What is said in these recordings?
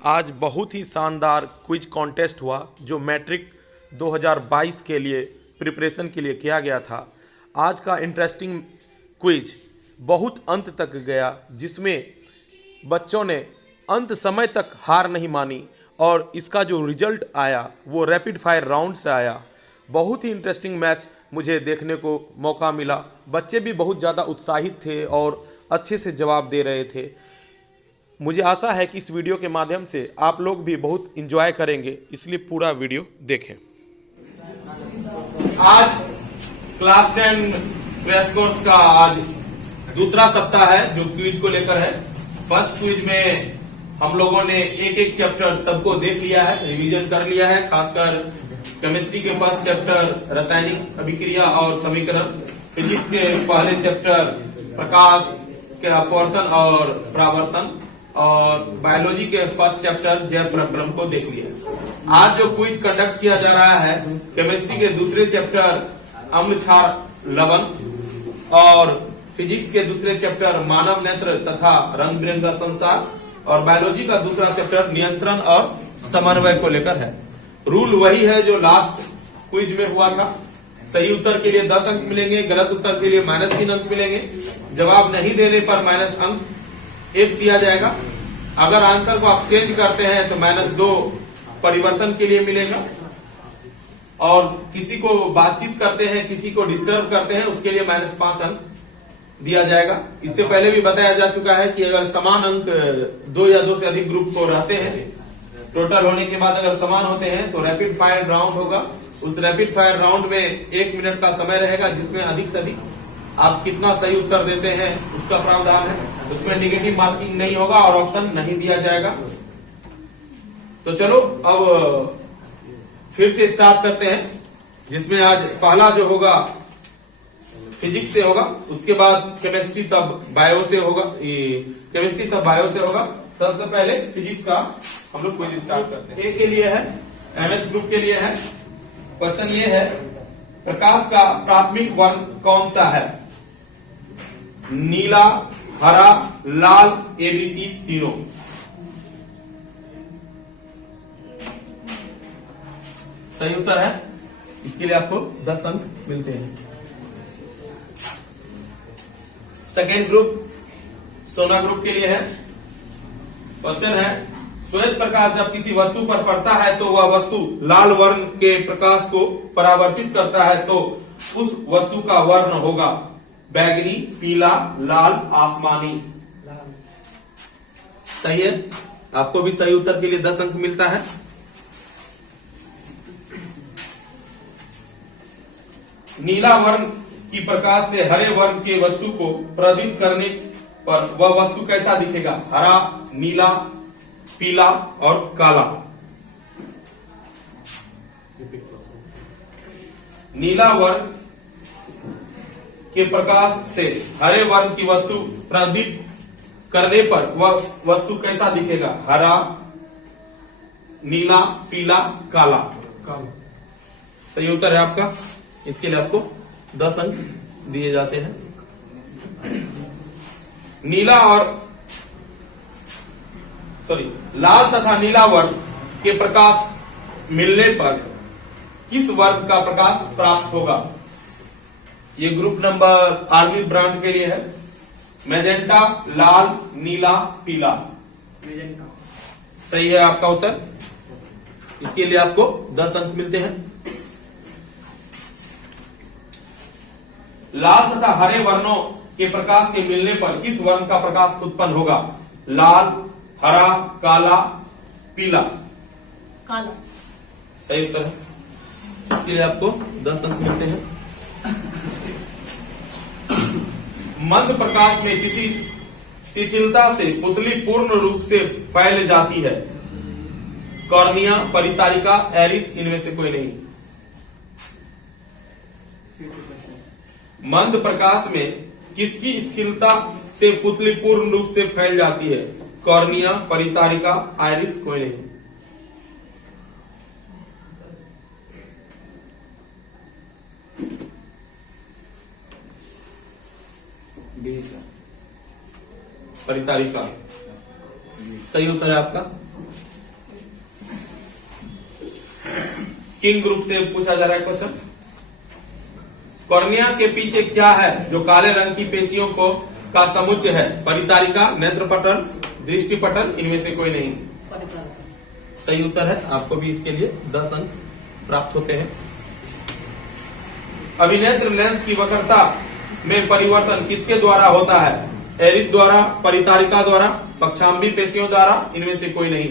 आज बहुत ही शानदार क्विज कॉन्टेस्ट हुआ जो मैट्रिक 2022 के लिए प्रिपरेशन के लिए किया गया था। आज का इंटरेस्टिंग क्विज बहुत अंत तक गया, जिसमें बच्चों ने अंत समय तक हार नहीं मानी और इसका जो रिजल्ट आया वो रैपिड फायर राउंड से आया। बहुत ही इंटरेस्टिंग मैच मुझे देखने को मौका मिला। बच्चे भी बहुत ज़्यादा उत्साहित थे और अच्छे से जवाब दे रहे थे। मुझे आशा है कि इस वीडियो के माध्यम से आप लोग भी बहुत इंजॉय करेंगे, इसलिए पूरा वीडियो देखें। आज क्लास 10 क्रैश कोर्स का आज दूसरा सप्ताह है जो क्विज को लेकर है। फर्स्ट क्विज में हम लोगों ने एक एक चैप्टर सबको देख लिया है, रिवीजन कर लिया है। खासकर केमिस्ट्री के फर्स्ट चैप्टर रासायनिक अभिक्रिया और समीकरण, फिजिक्स के पहले चैप्टर प्रकाश के अपवर्तन और परावर्तन, और बायोलॉजी के फर्स्ट चैप्टर जैव प्रक्रम को देख लिया। आज जो क्विज कंडक्ट किया जा रहा है, केमिस्ट्री के दूसरे चैप्टर अम्ल क्षार लवण, और फिजिक्स के दूसरे चैप्टर मानव नेत्र तथा रंग बिरंग का संसार, और बायोलॉजी का दूसरा चैप्टर नियंत्रण और समन्वय को लेकर है। रूल वही है जो लास्ट क्विज में हुआ था। सही उत्तर के लिए 10 अंक मिलेंगे, गलत उत्तर के लिए -3 अंक मिलेंगे। जवाब नहीं देने पर माइनस अंक 1 दिया जाएगा। अगर आंसर को आप चेंज करते हैं तो -2 परिवर्तन के लिए मिलेगा, और किसी को बातचीत करते हैं, किसी को डिस्टर्ब करते हैं, उसके लिए -5 अंक दिया जाएगा। इससे पहले भी बताया जा चुका है कि अगर समान अंक 2 या 2 से अधिक ग्रुप को रहते हैं, टोटल होने के बाद अगर समान होते हैं तो रैपिड फायर राउंड होगा। उस रैपिड फायर राउंड में 1 मिनट का समय रहेगा, जिसमें अधिक से अधिक आप कितना सही उत्तर देते हैं उसका प्रावधान है। उसमें निगेटिव मार्किंग नहीं होगा और ऑप्शन नहीं दिया जाएगा। तो चलो अब फिर से स्टार्ट करते हैं, जिसमें आज पहला जो होगा फिजिक्स से होगा, उसके बाद केमिस्ट्री तब बायो से होगा, केमिस्ट्री तब बायो से होगा। सबसे पहले फिजिक्स का हम लोग क्विज स्टार्ट करते हैं। ए के लिए है, एमएस ग्रुप के लिए है। क्वेश्चन ये है, प्रकाश का प्राथमिक वर्ण कौन सा है? नीला, हरा, लाल, एबीसी तीनों। सही उत्तर है, इसके लिए आपको 10 अंक मिलते हैं। सेकेंड ग्रुप सोना ग्रुप के लिए है। क्वेश्चन है, श्वेत प्रकाश जब किसी वस्तु पर पड़ता है तो वह वस्तु लाल वर्ण के प्रकाश को परावर्तित करता है, तो उस वस्तु का वर्ण होगा बैगनी, पीला, लाल, आसमानी। सही है, आपको भी सही उत्तर के लिए 10 अंक मिलता है। नीला वर्ण की प्रकाश से हरे वर्ण के वस्तु को प्रदीप्त करने पर वह वस्तु कैसा दिखेगा? हरा, नीला, पीला और काला। नीला वर्ण के प्रकाश से हरे वर्ण की वस्तु प्रदीप्त करने पर वह वस्तु कैसा दिखेगा? हरा, नीला, पीला, काला। सही उत्तर है आपका, इसके लिए आपको 10 अंक दिए जाते हैं। नीला और लाल तथा नीला वर्ण के प्रकाश मिलने पर किस वर्ण का प्रकाश प्राप्त होगा? ये ग्रुप नंबर आर्मी ब्रांड के लिए है। मैजेंटा, लाल, नीला, पीला। सही है आपका उत्तर, इसके लिए आपको 10 अंक मिलते हैं। लाल तथा हरे वर्णों के प्रकाश के मिलने पर किस वर्ण का प्रकाश उत्पन्न होगा? लाल, हरा, काला, पीला। काला। सही उत्तर है, इसके लिए आपको 10 अंक मिलते हैं। मंद प्रकाश में किसी शिथिलता से पुतली पूर्ण रूप से फैल जाती है। कॉर्निया, परितारिका, एरिस, इनमें से कोई नहीं। मंद प्रकाश में किसकी स्थिरता से पुतली पूर्ण रूप से फैल जाती है? कॉर्निया, परितारिका, आइरिस, कोई नहीं। परितारिका सही उत्तर है आपका। किंग ग्रुप से पूछा जा रहा है क्वेश्चन। कॉर्निया के पीछे क्या है जो काले रंग की पेशियों को का समुच्चय है? परितारिका, नेत्रपटल, दृष्टिपटल, इनमें से कोई नहीं। सही उत्तर है। आपको भी इसके लिए 10 अंक प्राप्त होते हैं। अभिनेत्र लेंस की वक्रता में परिवर्तन किसके द्वारा होता है? एरिस द्वारा, परितारिका द्वारा, पक्षांबी पेशियों द्वारा, इनमें से कोई नहीं।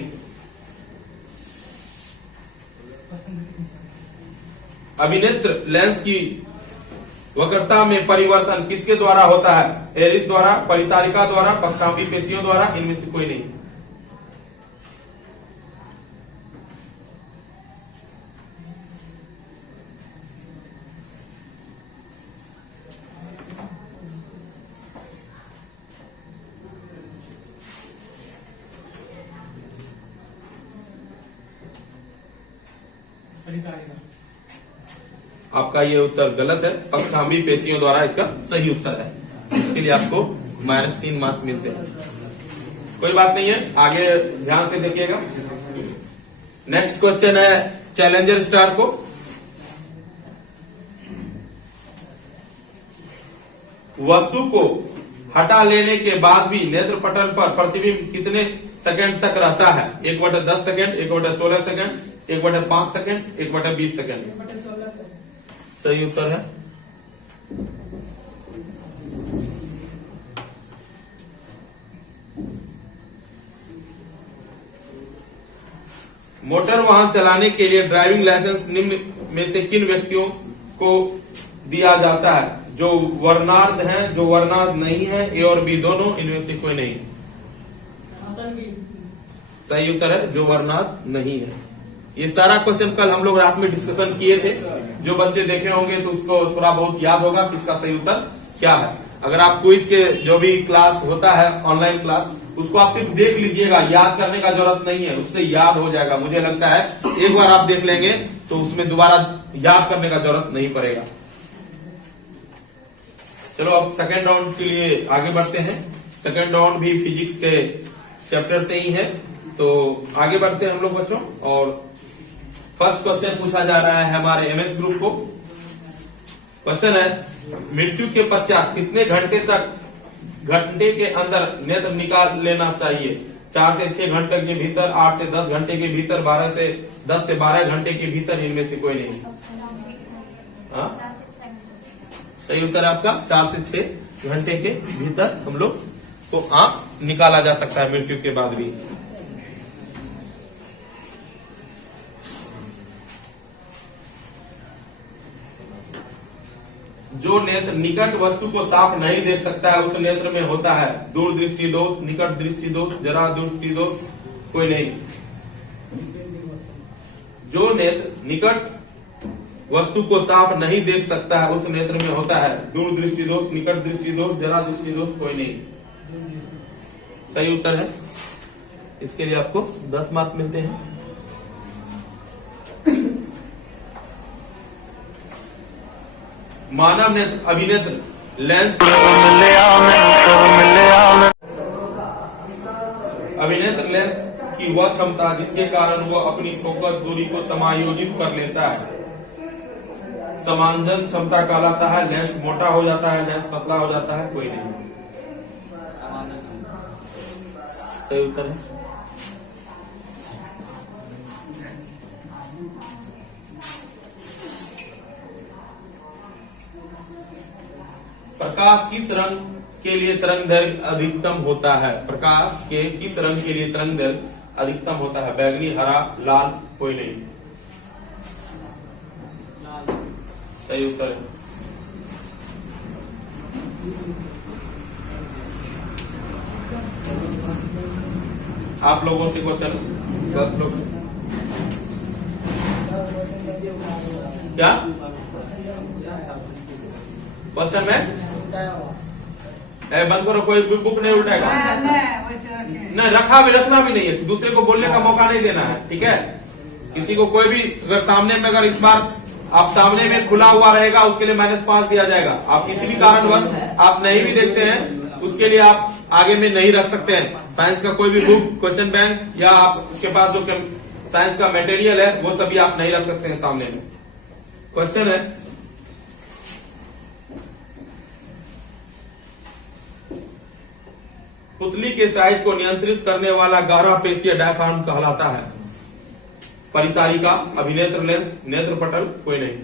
अभिनेत्र लेंस की वक्रता में परिवर्तन किसके द्वारा होता है? एरिस द्वारा, परितारिका द्वारा, पक्षांबी पेशियों द्वारा, इनमें से कोई नहीं। आपका ये उत्तर गलत है। पक्षांबी पेशियों द्वारा इसका सही उत्तर है। इसके लिए आपको -3 मार्क्स मिलते हैं। कोई बात नहीं है, आगे ध्यान से देखिएगा। नेक्स्ट क्वेश्चन है चैलेंजर स्टार को। वस्तु को हटा लेने के बाद भी नेत्रपटल पर प्रतिबिंब कितने सेकंड तक रहता है? 1/10 सेकंड, 1/16 सेकंड, 1/5 सेकंड, 1/20 सेकंड। सही उत्तर है। मोटर वाहन चलाने के लिए ड्राइविंग लाइसेंस निम्न में से किन व्यक्तियों को दिया जाता है? जो वर्णार्ध हैं, जो वर्णार्ध नहीं है, ए और बी दोनों, इनमें से कोई नहीं। सही उत्तर है, जो वर्णार्ध नहीं है। ये सारा क्वेश्चन कल हम लोग रात में डिस्कशन किए थे। जो बच्चे देखे होंगे तो उसको थोड़ा बहुत याद होगा कि इसका सही उत्तर क्या है। अगर आप क्विज के जो भी क्लास होता है, ऑनलाइन क्लास, उसको आप सिर्फ देख लीजिएगा, याद करने का जरूरत नहीं है, उससे याद हो जाएगा। मुझे लगता है एक बार आप देख लेंगे तो उसमें दोबारा याद करने का जरूरत नहीं पड़ेगा। चलो अब सेकेंड राउंड के लिए आगे बढ़ते हैं। सेकेंड राउंड भी फिजिक्स के चैप्टर से ही है, तो आगे बढ़ते हैं हम लोग बच्चों। और फर्स्ट क्वेश्चन पूछा जा रहा है हमारे एमएस ग्रुप को। क्वेश्चन है, मृत्यु के पश्चात कितने घंटे के अंदर नेत्र निकाल लेना चाहिए? 4 से 6 घंटे के भीतर, 8 से 10 घंटे के भीतर, 10 से 12 घंटे के भीतर, इनमें से कोई नहीं। सही उत्तर है आपका 4 से 6 घंटे के भीतर हम लोग को आंख निकाला जा सकता है मृत्यु के बाद भी। जो नेत्र निकट वस्तु को साफ नहीं देख सकता है उस नेत्र में होता है दूरदृष्टि दोष, निकट दृष्टि दोष, जरा दृष्टि दोष, कोई नहीं। जो नेत्र निकट वस्तु को साफ नहीं देख सकता है उस नेत्र में होता है दूरदृष्टि दोष, निकट दृष्टि दोष, जरा दृष्टि दोष, कोई नहीं। सही उत्तर है। इसके लिए आपको 10 मार्क मिलते हैं। मानव नेत्र अभिनेत्र लेंस अभिनेत्र लेंस की वह क्षमता जिसके कारण वह अपनी फोकस दूरी को समायोजित कर लेता है समांजन क्षमता कहलाता है। लेंस मोटा हो जाता है, लेंस पतला हो जाता है, कोई नहीं। सही उत्तर है। प्रकाश किस रंग के लिए तरंग दैर्घ्य अधिकतम होता है? प्रकाश के किस रंग के लिए तरंग दैर्घ्य अधिकतम होता है? बैगनी, हरा, लाल, कोई नहीं। सही उत्तर है। आप लोगों से क्वेश्चन, गर्ल्स लोग क्या क्वेश्चन में बंद करो, कोई बुक नहीं उठाएगा। नहीं, रखना भी नहीं है, दूसरे को बोलने का मौका नहीं देना है, ठीक है। किसी को कोई भी अगर सामने में, अगर इस बार आप सामने में खुला हुआ रहेगा उसके लिए -5 दिया जाएगा। आप किसी भी कारणवश आप नहीं भी देखते हैं उसके लिए आप आगे में नहीं रख सकते हैं। साइंस का कोई भी बुक, क्वेश्चन बैंक, या आपके पास जो साइंस का मटेरियल है वो सभी आप नहीं रख सकते हैं सामने में। क्वेश्चन है, पुतली के साइज को नियंत्रित करने वाला गहरा पेशीय डायफ्राम कहलाता है। परितारिका, अभिनेत्र लेंस, नेत्र पटल, कोई नहीं।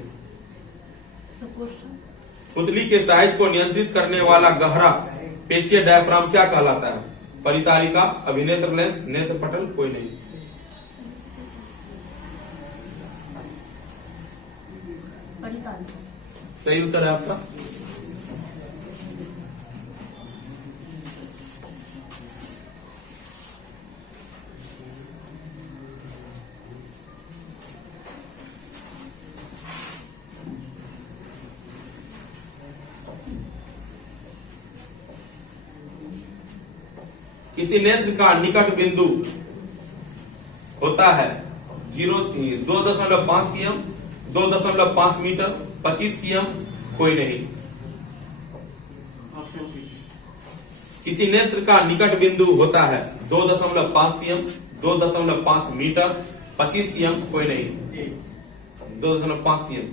पुतली के साइज को नियंत्रित करने वाला गहरा पेशीय डायफ्राम क्या कहलाता है? परितारिका, अभिनेत्र लेंस, नेत्र पटल, कोई नहीं। सही उत्तर है आपका। किसी नेत्र का निकट बिंदु होता है 2.5 cm, 2.5 मीटर, 25 cm, कोई नहीं। किसी नेत्र का निकट बिंदु होता है 2.5 cm, 2.5 मीटर, 25 cm, कोई नहीं। 2.5 cm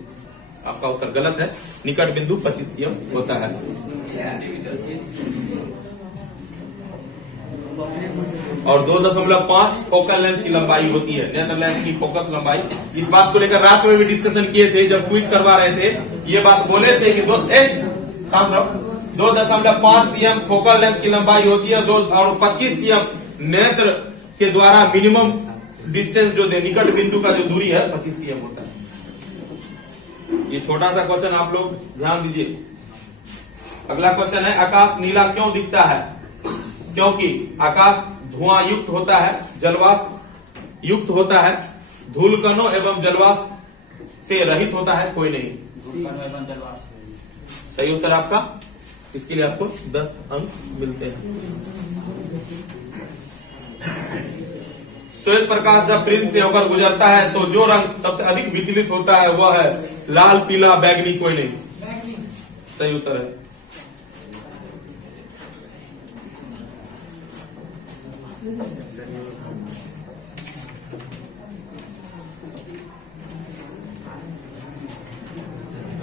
आपका उत्तर गलत है। निकट बिंदु 25 cm होता है। और 2.5 फोकल लेंथ की लंबाई होती है, नेत्र लेंस की फोकस लंबाई। इस बात को लेकर रात में भी डिस्कशन किए थे जब क्विज करवा रहे थे। ये बात बोले थे कि 2.5 cm फोकल लेंथ की लंबाई होती है और 25 cm नेत्र के द्वारा मिनिमम डिस्टेंस जो निकट बिंदु का जो दूरी है 25 cm होता है। ये छोटा सा क्वेश्चन आप लोग ध्यान दीजिए। अगला क्वेश्चन है, आकाश नीला क्यों दिखता है? क्योंकि आकाश धुआं युक्त होता है, जलवाष्प युक्त होता है, धूल कणों एवं जलवाष्प से रहित होता है, कोई नहीं। सही उत्तर आपका। इसके लिए आपको 10 अंक मिलते हैं। श्वेत प्रकाश जब प्रिज्म से होकर गुजरता है तो जो रंग सबसे अधिक विचलित होता है वह है लाल, पीला, बैंगनी, कोई नहीं। सही उत्तर है।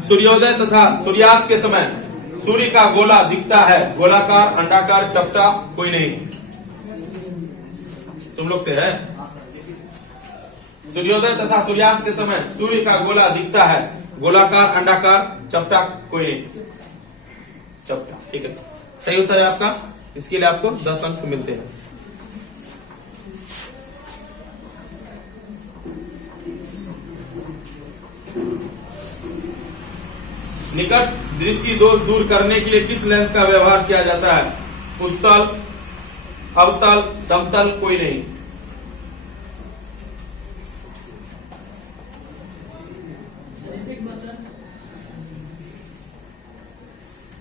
सूर्योदय तथा सूर्यास्त के समय सूर्य का गोला दिखता है गोलाकार, अंडाकार, चपटा, कोई नहीं। तुम लोग से है। सूर्योदय तथा सूर्यास्त के समय सूर्य का गोला दिखता है गोलाकार, अंडाकार, चपटा, कोई नहीं। चपटा, ठीक है। सही उत्तर है आपका। इसके लिए आपको 10 अंक मिलते हैं। निकट दृष्टि दोष दूर करने के लिए किस लेंस का व्यवहार किया जाता है? उत्तल, अवतल, समतल, कोई नहीं।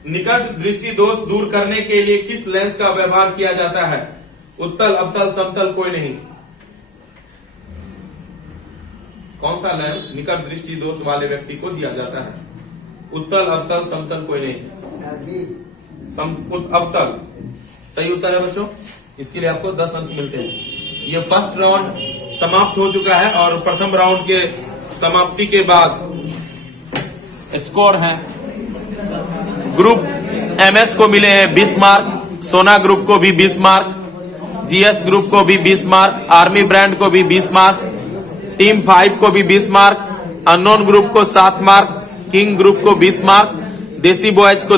निकट दृष्टि दोष दूर करने के लिए किस लेंस का व्यवहार किया जाता है? उत्तल, अवतल, समतल, कोई नहीं। कौन सा लेंस निकट दृष्टि दोष वाले व्यक्ति को दिया जाता है? उत्तल, अवतल, समतल, कोई नहीं। अवतल सही उत्तर है बच्चों। इसके लिए आपको 10 अंक मिलते हैं। ये फर्स्ट राउंड समाप्त हो चुका है और प्रथम राउंड के समाप्ति के बाद स्कोर है। ग्रुप एमएस को मिले हैं 20 मार्क, सोना ग्रुप को भी 20 मार्क, जीएस ग्रुप को भी 20 मार्क, आर्मी ब्रांड को भी 20 मार्क, टीम 5 को भी 20 मार्क, अननोन ग्रुप को 7 मार्क, किंग ग्रुप को 20 मार्क, देसी बॉयज को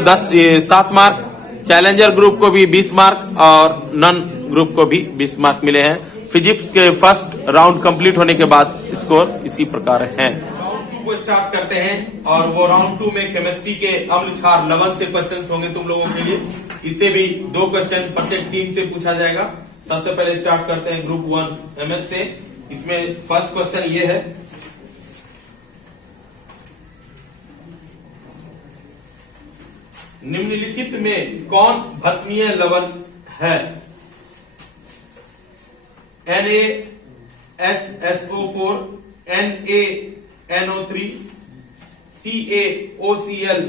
7 मार्क, चैलेंजर ग्रुप को भी 20 मार्क और नन ग्रुप को भी 20 मार्क मिले हैं। फिजिक्स के फर्स्ट राउंड कंप्लीट होने के बाद स्कोर इसी प्रकार है। राउंड 2 को स्टार्ट करते हैं और वो राउंड 2 में केमिस्ट्री के अम्ल क्षार लवण से क्वेश्चन होंगे तुम लोगों के लिए। इससे भी 2 क्वेश्चन प्रत्येक टीम से पूछा जाएगा। सबसे पहले स्टार्ट करते हैं ग्रुप 1 एमएस से। इसमें फर्स्ट क्वेश्चन ये है, निम्नलिखित में कौन भस्मीय लवण है? NaHSO4, NaNO3, CaOCl,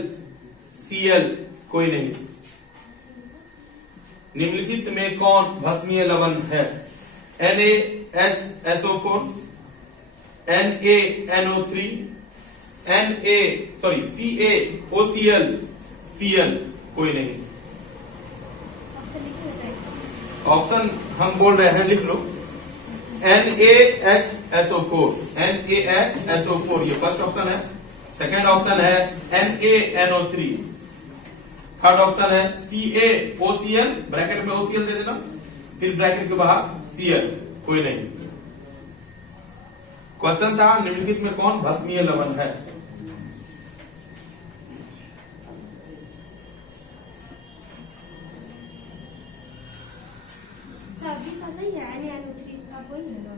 Cl, कोई नहीं। निम्नलिखित में कौन भस्मीय लवण है? NaHSO4, NaNO3 CaOCl Cl कोई नहीं। ऑप्शन हम बोल रहे हैं, लिख लो। NaHSO4 ये फर्स्ट ऑप्शन है। सेकंड ऑप्शन है NaNO3। थर्ड ऑप्शन है CaOCl, ब्रैकेट में OCl दे देना, फिर ब्रैकेट के बाहर Cl कोई नहीं। क्वेश्चन था निम्नलिखित में कौन भस्मीय लवण है? सभी का सही है, NaNO3 इसका कोई है ना?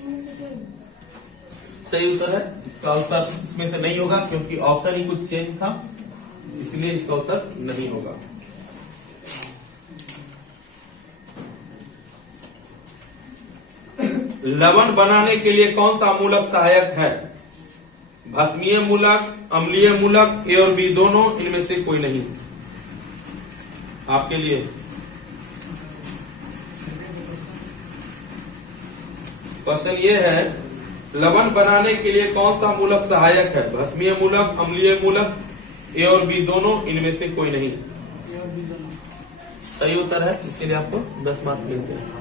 इनमें से कोई नहीं। सही उत्तर है। इसका उत्तर इसमें से नहीं होगा क्योंकि ऑप्शन ही कुछ चेंज था, इसलिए इसका उत्तर नहीं होगा। लवण बनाने के लिए कौन सा मूलक सहायक है? भस्मीय मूलक, अम्लीय मूलक, ए और बी दोनों, इनमें से कोई नहीं। आपके लिए क्वेश्चन ये है, लवण बनाने के लिए कौन सा मूलक सहायक है? भस्मीय मूलक, अम्लीय मूलक, ए और बी दोनों, इनमें से कोई नहीं। सही उत्तर है। इसके लिए आपको 10 मार्क मिलते हैं।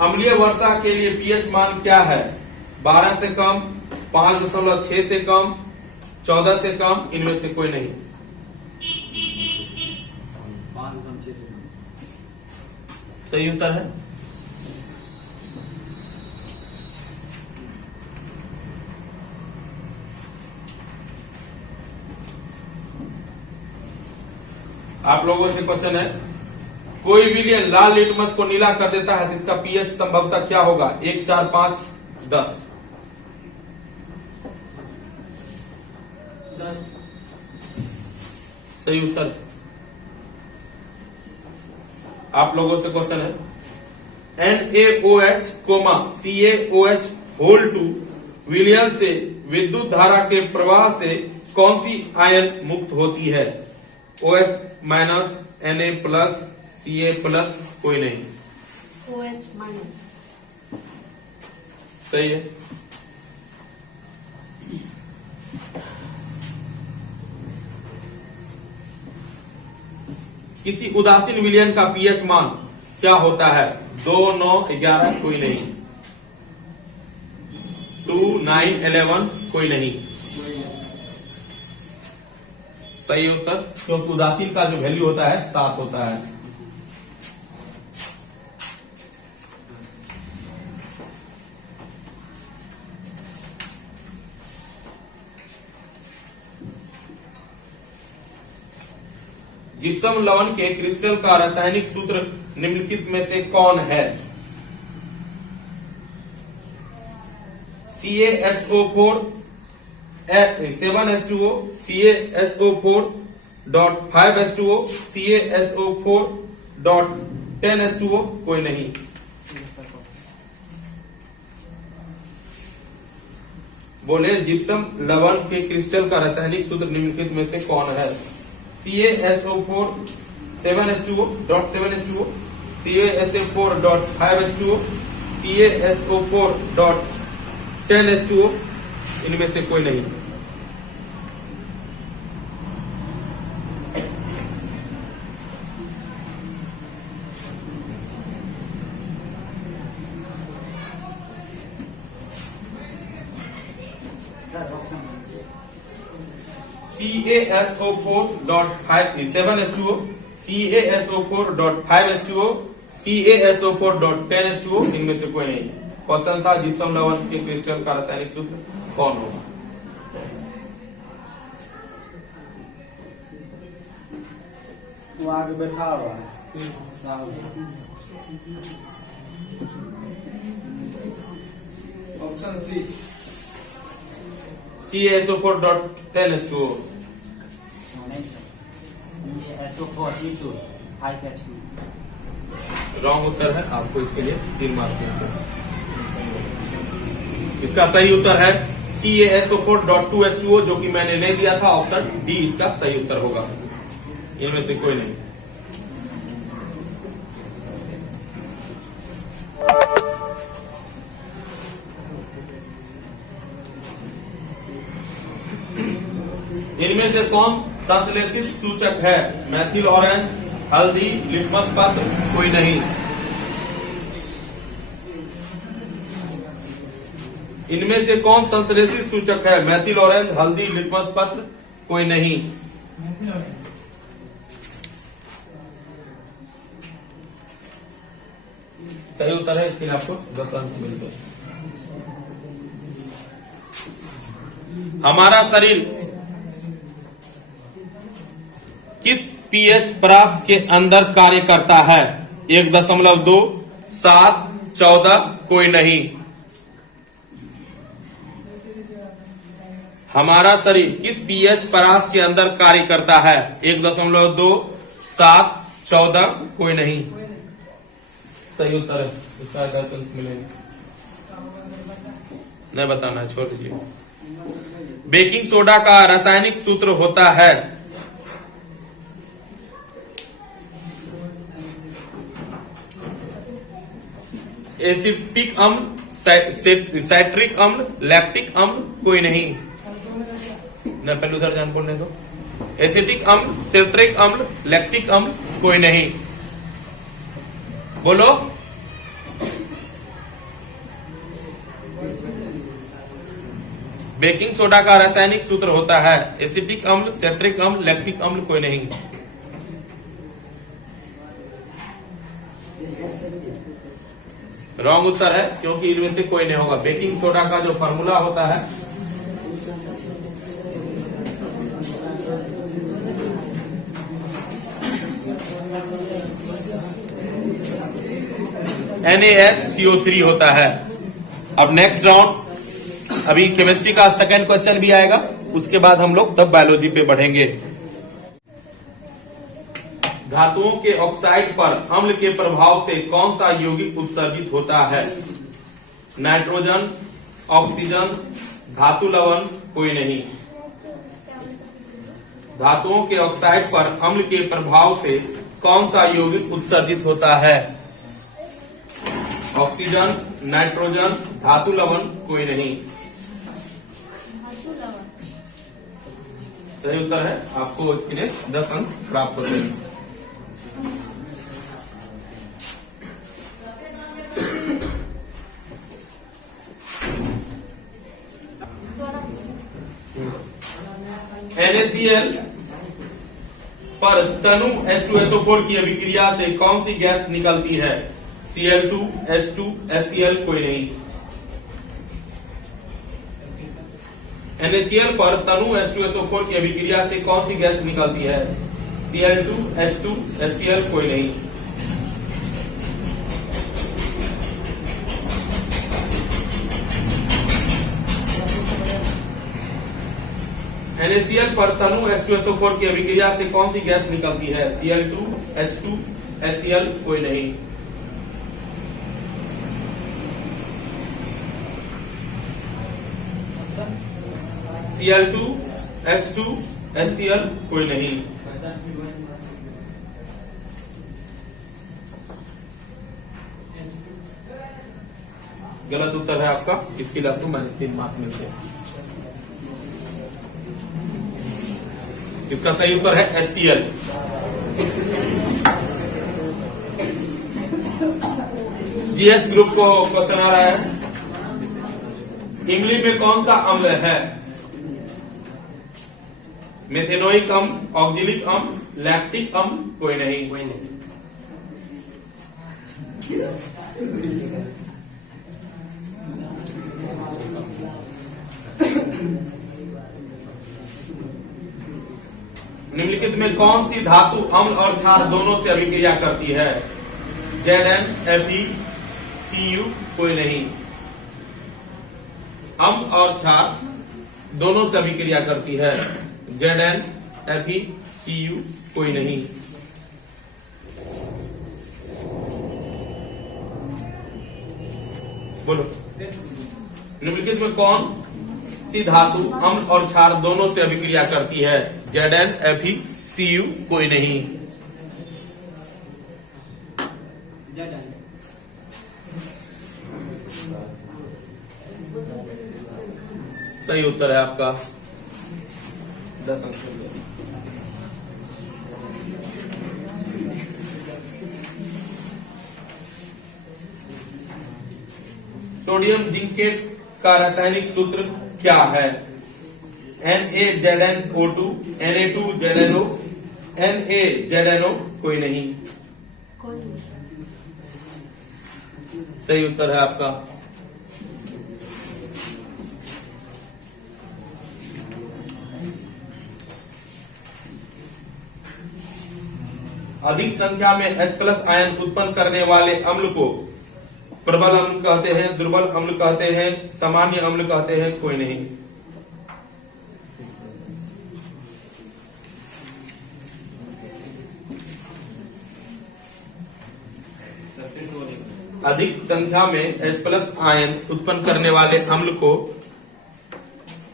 अम्लीय वर्षा के लिए पीएच मान क्या है? 12 से कम, 5.6 से कम, 14 से कम, इनमें से कोई नहीं। 5.6 से कम। सही उत्तर है। आप लोगों से क्वेश्चन है, कोई विलयन लाल लिटमस को नीला कर देता है तो इसका पीएच संभवतः क्या होगा? 1, 4, 5, 10। 10। सही उत्तर। आप लोगों से क्वेश्चन है, NaOH, CaOH होल 2 विलयन से विद्युत धारा के प्रवाह से कौन सी आयन मुक्त होती है? OH minus, Na plus, Ca plus, कोई नहीं। OH minus. सही है। किसी उदासीन विलयन का पीएच मान क्या होता है? 2, 9, 11, कोई नहीं। 2, 9, 11, कोई नहीं। सही उत्तर, क्योंकि उदासीन का जो वैल्यू होता है 7 होता है। जिप्सम लवण के क्रिस्टल का रासायनिक सूत्र निम्नलिखित में से कौन है? CaSO4 7H2O, CaSO4.5H2O, CaSO4.10H2O, कोई नहीं। बोले जिप्सम लवण के क्रिस्टल का रासायनिक सूत्र निम्नलिखित में से कौन है? CaSO4 7H2O.7H2O, CaSO4.5H2O, CaSO4.10H2O, इनमें से कोई नहीं। CaSO4.7H2O, CaSO4.5H2O, CaSO4.10H2O, इनमें से कोई नहीं। क्वेश्चन था जिप्सम लवण के क्रिस्टल का रासायनिक सूत्र कौन होगा? वो आगे बैठा हुआ है। Option C, CaSO4.10H2O। रॉन्ग उत्तर है। आपको इसके लिए 3 मार्क मिलते हैं। इसका सही उत्तर है CaSO4.2H2O, जो कि मैंने ले दिया था। ऑप्शन डी इसका सही उत्तर होगा, इनमें से कोई नहीं। इनमें से कौन संश्लेषित सूचक है? मैथिल ऑरेंज, हल्दी, लिटमस पत्र, कोई नहीं। इनमें से कौन संश्लेषित सूचक है? मैथिल ऑरेंज, हल्दी, लिटमस पत्र, कोई नहीं। सही उत्तर है, इसके लिए आपको 10 अंक मिलते हैं। हमारा शरीर किस पीएच परास के अंदर कार्य करता है? 1.2, 7, 14, कोई नहीं। हमारा शरीर किस पीएच परास के अंदर कार्य करता है? 1.2, 7, 14, कोई नहीं। सही उत्तर है, इसका 10 अंक मिलेंगे। नहीं बताना है, छोड़ दीजिए। बेकिंग सोडा का रासायनिक सूत्र होता है एसिटिक अम्ल, साइट्रिक अम्ल, लैक्टिक अम्ल, कोई नहीं। न पहले उधर जान बोलने दो। एसिटिक अम्ल, साइट्रिक अम्ल, लैक्टिक अम्ल, कोई नहीं। बोलो। बेकिंग सोडा का रासायनिक सूत्र होता है एसिटिक अम्ल, साइट्रिक अम्ल, लैक्टिक अम्ल, कोई नहीं। रॉन्ग उत्तर है, क्योंकि इनमें से कोई नहीं होगा। बेकिंग सोडा का जो फॉर्मूला होता है NaHCO3 होता है। अब नेक्स्ट राउंड, अभी केमिस्ट्री का सेकंड क्वेश्चन भी आएगा, उसके बाद हम लोग तब बायोलॉजी पे बढ़ेंगे। धातुओं के ऑक्साइड पर अम्ल के प्रभाव से कौन सा यौगिक उत्सर्जित होता है? नाइट्रोजन, ऑक्सीजन, धातु लवण, कोई नहीं। धातुओं के ऑक्साइड पर अम्ल के प्रभाव से कौन सा यौगिक उत्सर्जित होता है? ऑक्सीजन, नाइट्रोजन, धातु लवण, कोई नहीं। सही उत्तर है, आपको इसके लिए 10 अंक प्राप्त होते हैं। NaCl पर तनु H2SO4 की अभिक्रिया से कौन सी गैस निकलती है? Cl2, H2, HCl, कोई नहीं। NaCl पर तनु H2SO4 की अभिक्रिया से कौन सी गैस निकलती है? Cl2, H2, HCl, कोई नहीं। NaCl पर तनु H2SO4 की अभिक्रिया से कौन सी गैस निकलती है? Cl2, H2, HCl, कोई नहीं। Cl2, H2, HCl, कोई नहीं। गलत उत्तर है आपका, इसके लिए आपको -3 मार्क्स मिलते हैं। इसका सही उत्तर है HCl। जीएस ग्रुप को क्वेश्चन आ रहा है, इमली में कौन सा अम्ल है? मेथेनोइक अम्ल, ऑक्जेलिक अम्ल, लैक्टिक अम्ल, कोई नहीं। निम्नलिखित में कौन सी धातु अम्ल और क्षार दोनों से अभिक्रिया करती है? Zn, Fe, Cu, कोई नहीं। अम्ल और क्षार दोनों से अभिक्रिया करती है। Zn, Fe, Cu, कोई नहीं। बोलो। निम्नलिखित में कौन सी धातु अम्ल और क्षार दोनों से अभिक्रिया करती है? ZnFeCu कोई नहीं। सही उत्तर है आपका। 10 अंक मिल गए। सोडियम जिंकेट का रासायनिक सूत्र क्या है? NaZnO2, Na2ZnO, NaZnO कोई नहीं। कोई नहीं। सही उत्तर है आपका। अधिक संख्या में H+ आयन उत्पन्न करने वाले अम्ल को प्रबल अम्ल कहते हैं, दुर्बल अम्ल कहते हैं, सामान्य अम्ल कहते हैं, कोई नहीं। अधिक संख्या में H+ आयन उत्पन्न करने वाले अम्ल को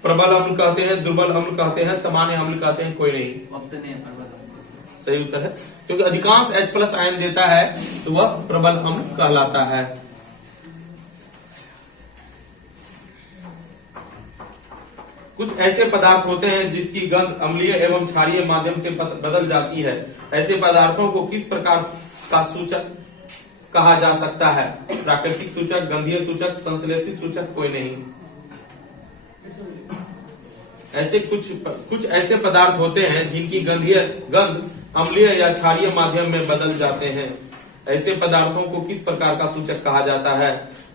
प्रबल अम्ल कहते हैं, दुर्बल अम्ल कहते हैं, सामान्य अम्ल कहते हैं, कोई नहीं। ऑप्शन ए प्रबल अम्ल। सही उत्तर है, क्योंकि अधिकांश H+ आयन देता है तो वह प्रबल अम्ल कहलाता है। कुछ ऐसे पदार्थ होते हैं जिसकी गंध अम्लीय एवं क्षारीय माध्यम से बदल जाती है। ऐसे पदार्थों को किस प्रकार का सूचक कहा जा सकता है? प्राकृतिक सूचक, गंधीय सूचक, संश्लेषी सूचक, कोई नहीं। ऐसे कुछ ऐसे पदार्थ होते हैं जिनकी गंध अम्लीय या क्षारीय माध्यम में बदल जाते हैं। ऐसे पदार्थों को किस प्रकार का सूचक कहा जाता है?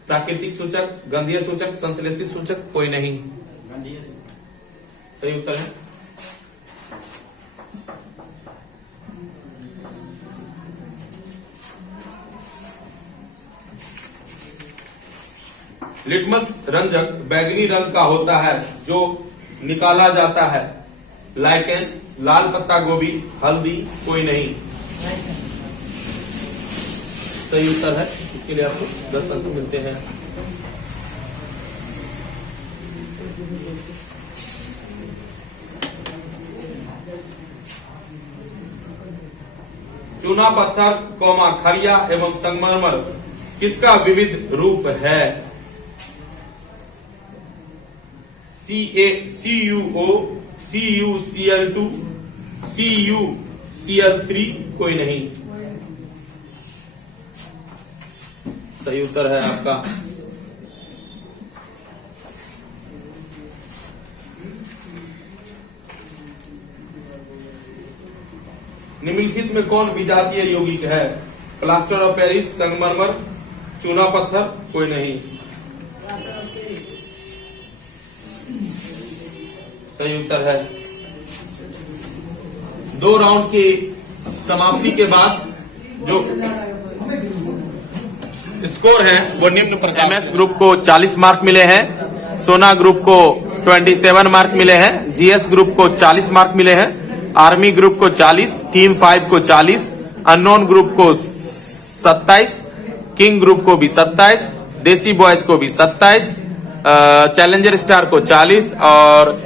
प्राकृतिक सूचक, गंधीय सूचक, संश्लेषी सूचक, कोई नहीं। गंधीय सूचक। सही उत्तर है। लिटमस रंजक बैगनी रंग का होता है जो निकाला जाता है। लाइकेन, लाल पत्ता गोभी, हल्दी, कोई नहीं। सही उत्तर है। इसके लिए आपको 10 अंक मिलते हैं। चूना पत्थर, खरिया एवं संगमरमर किसका विविध रूप है? CuO, CuCl2, CuCl3, कोई नहीं। सही उत्तर है आपका। निम्नलिखित में कौन विजातीय यौगिक है? प्लास्टर ऑफ पेरिस, संगमरमर, चूना पत्थर, कोई नहीं। सही उत्तर है। 2 राउंड की समाप्ति के बाद जो स्कोर है वो निम्न प्रकार। MS ग्रुप को 40 मार्क मिले हैं, सोना ग्रुप को 27 मार्क मिले हैं, GS ग्रुप को 40 मार्क मिले हैं, आर्मी ग्रुप को 40, टीम 5 को 40, अननोन ग्रुप को 27, किंग ग्रुप को भी 27, देसी बॉयज को भी 27, चैलेंजर स्टार को 40 और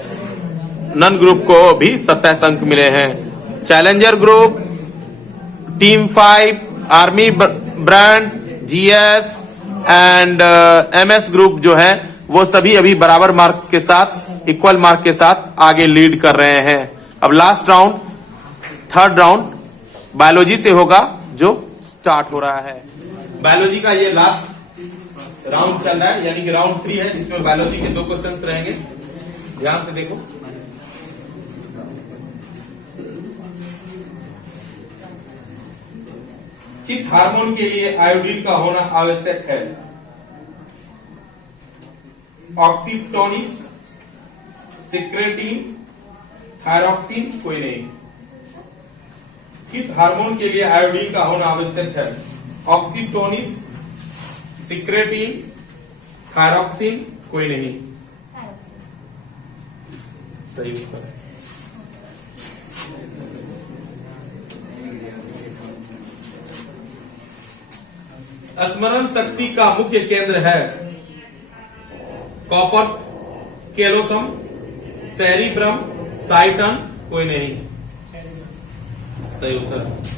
नन ग्रुप को भी 27 अंक मिले हैं। Challenger group, team 5, army brand, GS and MS group जो है वो सभी अभी बराबर मार्क के साथ, इक्वल मार्क के साथ आगे लीड कर रहे हैं। अब last round, 3rd round biology से होगा जो स्टार्ट हो रहा है। बायोलॉजी का ये लास्ट राउंड चल रहा है, यानी कि राउंड 3 है, जिसमें बायोलॉजी के 2 क्वेश्चंस रहेंगे। ध्यान से देखो। किस हार्मोन के लिए आयोडीन का होना आवश्यक है? ऑक्सीटोनिस, सिक्रेटिन, थायरॉक्सिन, कोई नहीं। किस हार्मोन के लिए आयोडीन का होना आवश्यक है? ऑक्सीटोनिस, सिक्रेटिन, थायरॉक्सिन, कोई नहीं। सही उत्तर है। स्मरण शक्ति का मुख्य केंद्र है कॉपर्स केलोसम, सेरिब्रम, साइटन, कोई नहीं। सही उत्तर।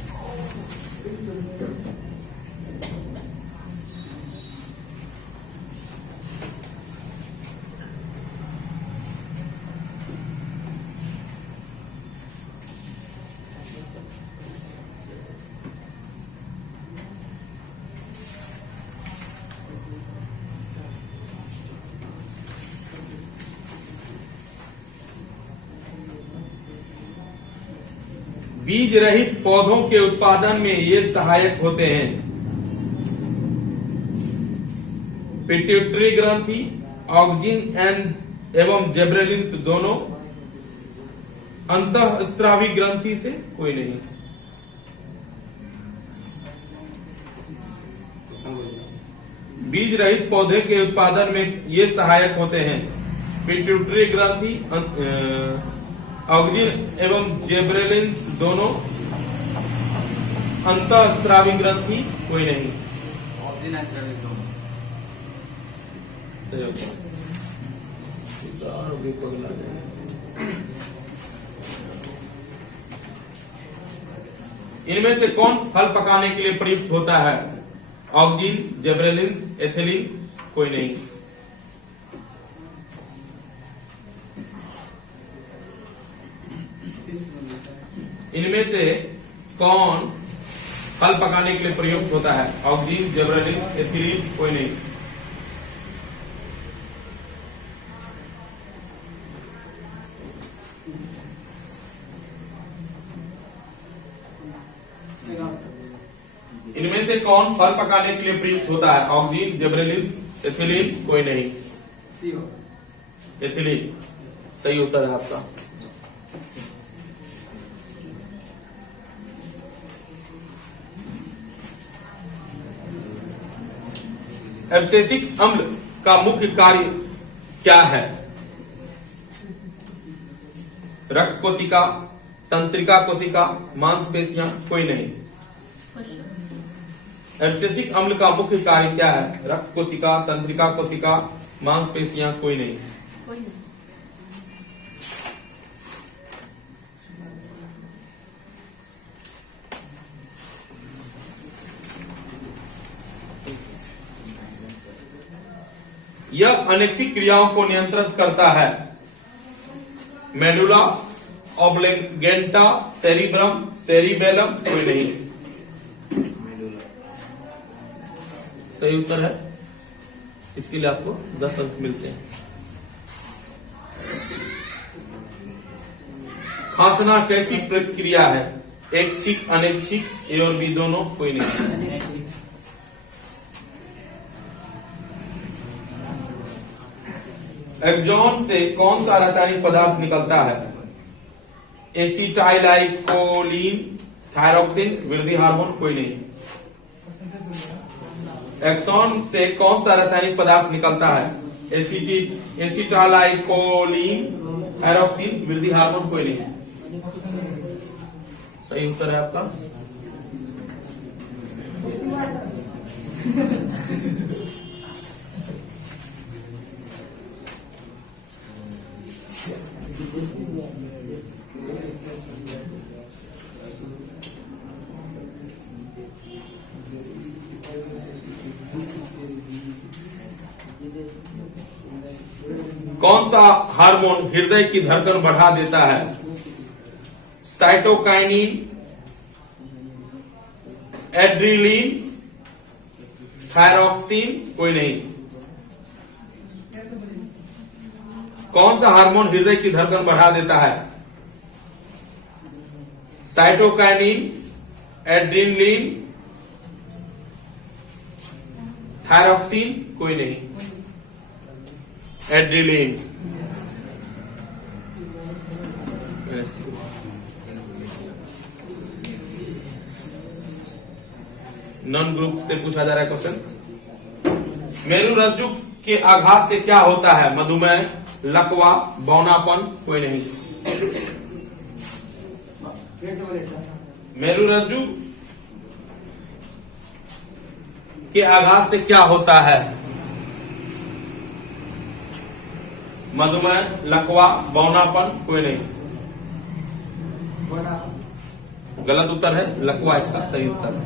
बीज रहित पौधों के उत्पादन में ये सहायक होते हैं। पिट्यूटरी ग्रंथि, ऑक्जिन एंड एवं जेब्रेलिन्स दोनों, अंतःस्रावी ग्रंथि से कोई नहीं। बीज रहित पौधे के उत्पादन में ये सहायक होते हैं। पिट्यूटरी ग्रंथि, ऑक्जिन एवं जेब्रेलिन्स दोनों, अंतःस्रावी ग्रंथि कोई नहीं। ऑक्सीजन एंड जेब्रेलिन्स दोनों। सही होता है। इनमें से कौन फल पकाने के लिए प्रयुक्त होता है? ऑक्जिन, जेब्रेलिन्स, एथिलीन, कोई नहीं। इनमें से कौन फल पकाने के लिए प्रयुक्त होता है? ऑक्जिन, जेब्रेलिन्स, एथिलीन, कोई नहीं। इनमें से कौन फल पकाने के लिए प्रयुक्त होता है? ऑक्जिन, जेब्रेलिन्स, एथिलीन, कोई नहीं। एथिलीन सही उत्तर है आपका। एब्सेसिक अम्ल का मुख्य कार्य क्या है? रक्त कोशिका, तंत्रिका कोशिका, मांसपेशियां, कोई नहीं। एब्सेसिक अम्ल का मुख्य कार्य क्या है? रक्त कोशिका, तंत्रिका कोशिका, मांसपेशियां, कोई नहीं। यह अनैच्छिक क्रियाओं को नियंत्रित करता है। मेडुला ऑब्लिगेंटा, सेरिब्रम, सेरिबेलम, कोई नहीं। सही उत्तर है। इसके लिए आपको 10 अंक मिलते हैं। खांसना कैसी प्रक्रिया है? ऐच्छिक, अनैच्छिक, ए और बी दोनों, कोई नहीं। एक्सॉन से कौन सा रासायनिक पदार्थ निकलता है? एसिटाइलाइकोलीन, थायरोक्सिन, वृद्धि हार्मोन, कोई नहीं। एक्सॉन से कौन सा रासायनिक पदार्थ निकलता है? एसिटाइलाइकोलीन, थायरोक्सिन, वृद्धि हार्मोन, कोई नहीं। सही उत्तर है आपका। कौन सा हार्मोन हृदय की धड़कन बढ़ा देता है? साइटोकाइनिन, एड्रिलिन, थायरोक्सिन, कोई नहीं। कौन सा हार्मोन हृदय की धड़कन बढ़ा देता है? साइटोकाइनिन, एड्रिनलिन, थायरोक्सिन, कोई नहीं। एड्रिलिन। नॉन ग्रुप से पूछा जा रहा है क्वेश्चन। मेरुरज्जु के आघात से क्या होता है? मधुमेह, लकवा, बौनापन, कोई नहीं। मेरुरज्जु के आघात से क्या होता है? मधुमेह, लकवा, बौनापन, कोई नहीं। गलत उत्तर है लकवा, इसका सही उत्तर है।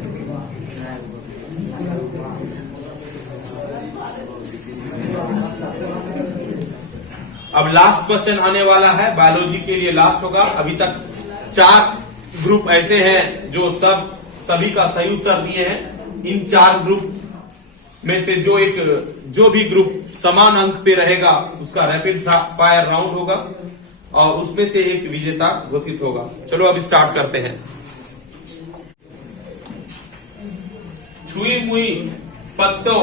अब लास्ट क्वेश्चन आने वाला है, बायोलॉजी के लिए लास्ट होगा। अभी तक 4 ग्रुप ऐसे हैं जो सभी का सही उत्तर दिए हैं। इन 4 ग्रुप में से जो भी ग्रुप समान अंक पे रहेगा उसका रैपिड फायर राउंड होगा और उसमें से एक विजेता घोषित होगा। चलो अब स्टार्ट करते हैं। छुई मुई पत्तों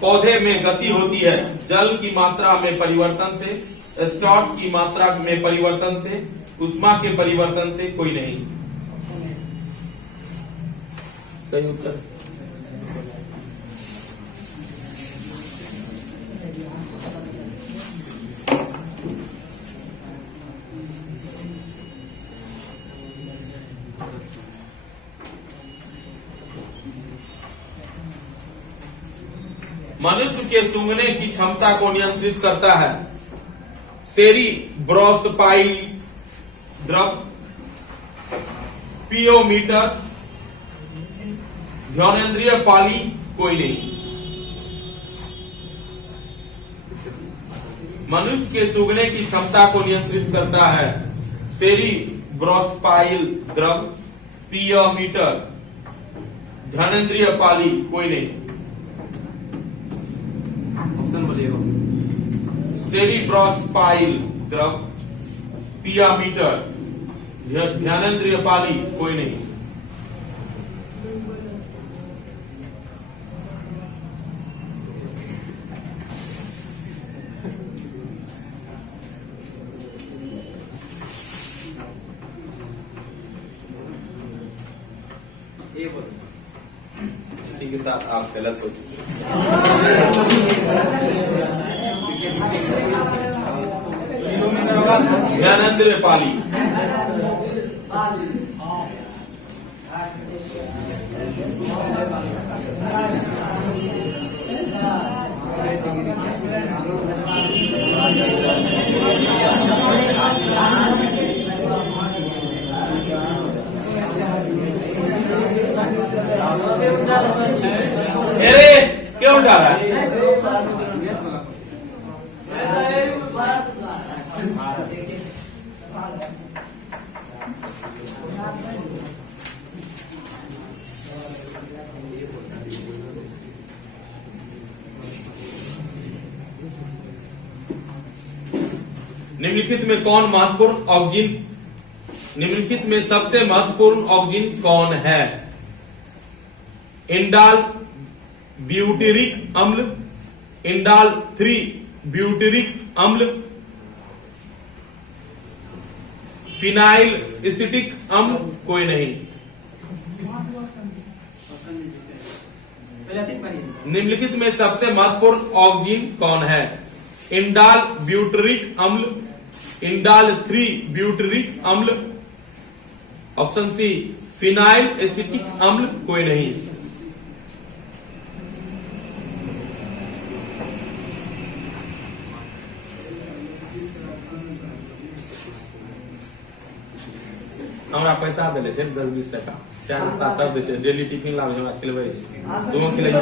पौधे में गति होती है, जल की मात्रा में परिवर्तन से, स्टार्च की मात्रा में परिवर्तन से, उष्मा के परिवर्तन से, कोई नहीं। सही उत्तर मनुष्य के सूंघने की क्षमता को नियंत्रित करता है सेरिब्रोस्पाइनल द्रव, पियोमीटर, ध्यानेंद्रिय पाली, कोई नहीं। मनुष्य के सूंघने की क्षमता को नियंत्रित करता है सेरिब्रोस्पाइनल द्रव, पियोमीटर, ध्यानेंद्रिय पाली, कोई नहीं। सेरिब्रोस्पाइनल द्रव, पियोमीटर, ध्यानेंद्रिय पाली, कोई नहीं। इसी के साथ आप गलत हो चुके। ध्यानेंद्रिय पाली। अरे क्यों उठा रहा है? निम्नलिखित में कौन महत्वपूर्ण ऑक्सीजन, निम्नलिखित में सबसे महत्वपूर्ण ऑक्सीजन कौन है? इंडाल ब्यूटेरिक अम्ल, इंडाल 3 ब्यूटेरिक अम्ल, फिनाइल एसिटिक अम्ल, कोई नहीं। निम्नलिखित में सबसे महत्वपूर्ण ऑक्सीजन कौन है? इंडाल ब्यूटेरिक अम्ल, इंडाल 3 ब्यूटेरिक अम्ल, ऑप्शन सी फिनाइल एसिटिक अम्ल, कोई नहीं। हमरा पैसा देले छै 10-20 टका, चाय नाश्ता सब दै छै, डेली टिफिन लाबै हमरा खिलबै छै, तुम खिलैयो।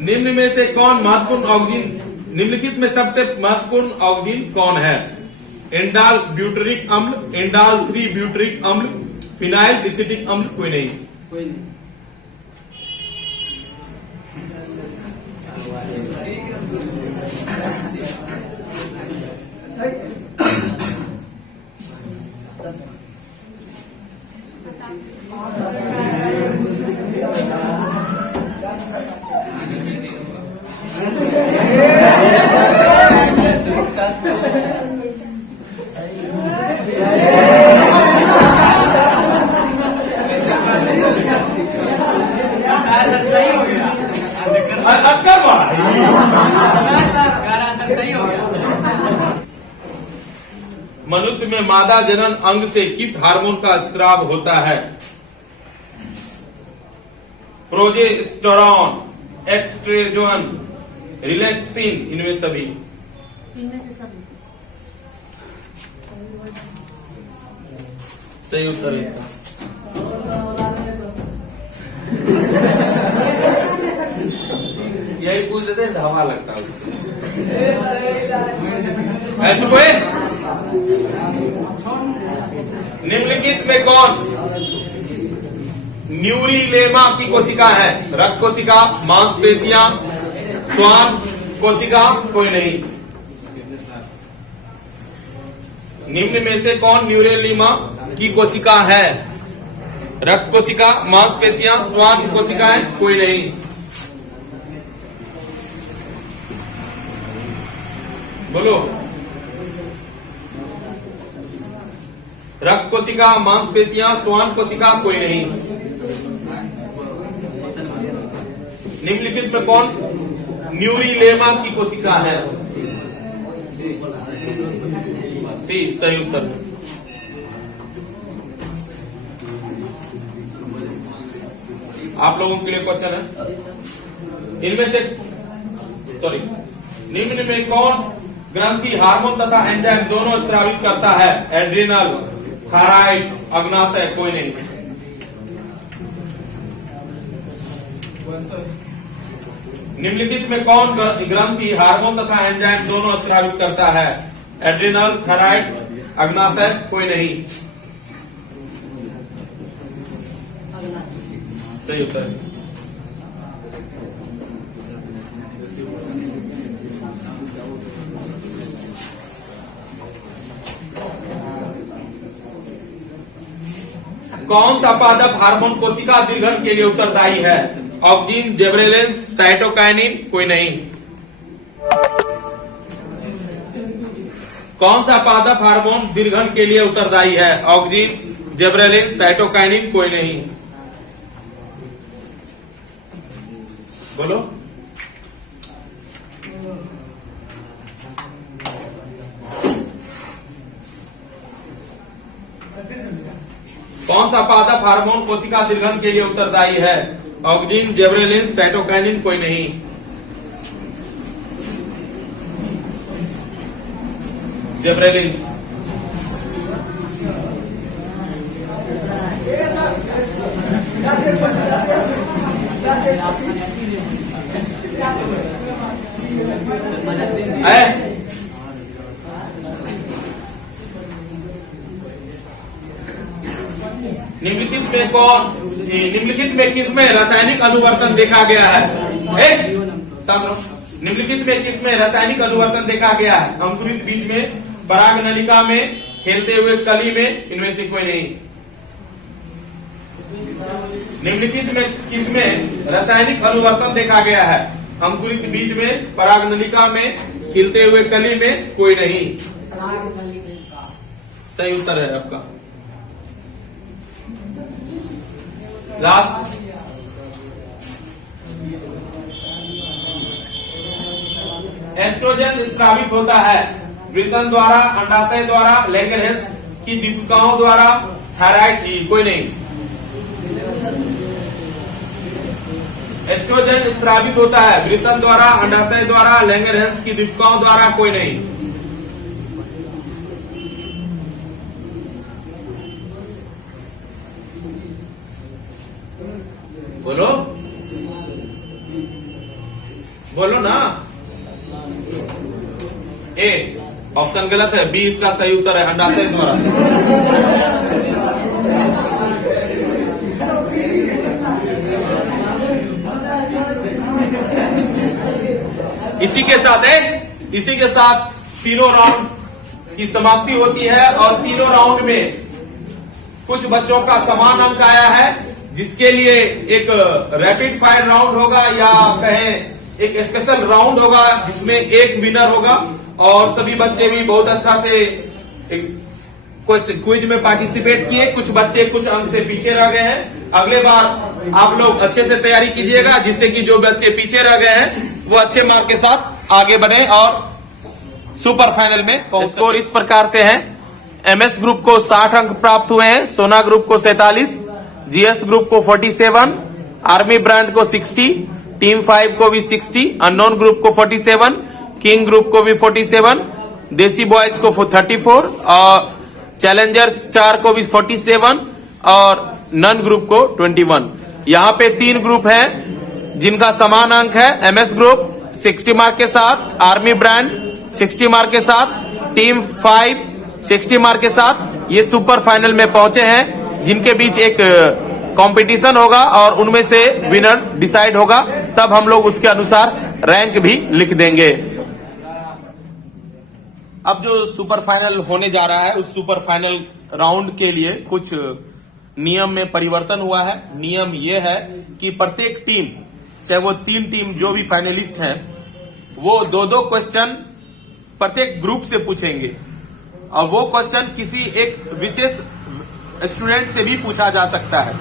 निम्न में से कौन महत्वपूर्ण ऑक्सीजन, निम्नलिखित में सबसे महत्वपूर्ण ऑक्सीजन कौन है? इंडाल ब्यूटेरिक अम्ल, इंडाल 3 ब्यूटेरिक अम्ल, फिनाइल एसिटिक अम्ल, कोई नहीं। मनुष्य में मादा जनन अंग से किस हार्मोन का स्राव होता है? प्रोजेस्टेरॉन, एक्स्ट्रोजन, रिलैक्सिन, इनमें सभी। इनमें से सभी। सही उत्तर है इसका। यही पूछ देते हैं, हवा लगता है उसको। चुप है? निम्नलिखित में कौन न्यूरीलेमा की कोशिका है? रक्त कोशिका, मांसपेशियां, श्वान कोशिका, कोई नहीं। निम्न में से कौन न्यूरीलेमा की कोशिका है? रक्त कोशिका, मांसपेशियां, श्वान कोशिका है, कोई नहीं। बोलो। रक्त कोशिका, मांसपेशियां, श्वान कोशिका, कोई नहीं। निम्नलिखित में कौन न्यूरीलेमा की कोशिका है? सही उत्तर। आप लोगों के लिए क्वेश्चन है, इनमें से निम्न में कौन ग्रंथि हार्मोन तथा एंजाइम दोनों स्रावित करता है? एड्रिनल, थायराइड, अग्नाशय, कोई नहीं। निम्नलिखित में कौन ग्रंथि हार्मोन तथा एंजाइम दोनों स्रावित करता है? एड्रिनल, थायराइड, अग्नाशय, कोई नहीं। सही उत्तर है। कौन सा पादप हार्मोन कोशिका दीर्घन के लिए उत्तरदायी है? ऑक्जिन, जिबरेलिन, साइटोकाइनिन, कोई नहीं। कौन सा पादप हार्मोन दीर्घन के लिए उत्तरदायी है? ऑक्जिन, जिबरेलिन, साइटोकाइनिन, कोई नहीं। बोलो। कौन सा पादप हार्मोन कोशिका दीर्घन के लिए उत्तरदायी है? ऑक्जिन, जिबरेलिन, साइटोकाइनिन, कोई नहीं। जिबरेलिन। निम्नलिखित में किसमें रासायनिक अनुवर्तन देखा गया है? निम्नलिखित में किसमें रासायनिक अनुवर्तन देखा गया है? अंकुरित बीज में, पराग नलिका में, खेलते हुए कली में, इनमें से कोई नहीं। निम्नलिखित में किसमें रासायनिक अनुवर्तन देखा गया है? अंकुरित बीज में, पराग नलिका में, खिलते हुए कली में, कोई नहीं। सही उत्तर है आपका। लास्ट। एस्ट्रोजन स्रावित होता है वृषण द्वारा, अंडाशय द्वारा, लैंगरहैंस की दीपिकाओं द्वारा, थायराइड, कोई नहीं। एस्ट्रोजन स्रावित होता है वृषण द्वारा, अंडाशय द्वारा, लैंगरहैंस की दीपिकाओं द्वारा, कोई नहीं। बोलो बोलो ना। ए ऑप्शन गलत है, बी इसका सही उत्तर है, अंडाशय द्वारा। इसी के साथ तीनों राउंड की समाप्ति होती है और तीनों राउंड में कुछ बच्चों का समान अंक आया है, जिसके लिए एक रैपिड फायर राउंड होगा या कहें एक स्पेशल राउंड होगा जिसमें एक विनर होगा और सभी बच्चे भी बहुत अच्छा से क्विज में पार्टिसिपेट किए। कुछ बच्चे कुछ अंक से पीछे रह गए हैं। अगले बार आप लोग अच्छे से तैयारी कीजिएगा जिससे कि जो बच्चे पीछे रह गए हैं वो अच्छे मार्क के साथ आगे बढ़े और सुपर फाइनल में पहुंच। स्कोर इस प्रकार से है, एमएस ग्रुप को 60 अंक प्राप्त हुए हैं, सोना ग्रुप को 47, जीएस ग्रुप को 47, आर्मी ब्रांड को 60, टीम 5 को भी 60, अननोन ग्रुप को 47, किंग ग्रुप को भी 47, देसी बॉयज को 34 और चैलेंजर स्टार को भी 47 और नन ग्रुप को 21। यहाँ पे 3 ग्रुप हैं जिनका समान अंक है। एमएस ग्रुप 60 मार्क के साथ, आर्मी ब्रांड 60 मार्क के साथ, टीम 5 60 मार्क के साथ ये सुपर फाइनल में पहुंचे हैं, जिनके बीच एक कंपटीशन होगा और उनमें से विनर डिसाइड होगा। तब हम लोग उसके अनुसार रैंक भी लिख देंगे। अब जो सुपर फाइनल होने जा रहा है उस सुपर फाइनल राउंड के लिए कुछ नियम में परिवर्तन हुआ है। नियम यह है कि प्रत्येक टीम, चाहे वो 3 टीम जो भी फाइनलिस्ट हैं, वो 2-2 क्वेश्चन प्रत्येक ग्रुप से पूछेंगे और वो क्वेश्चन किसी एक विशेष स्टूडेंट से भी पूछा जा सकता है।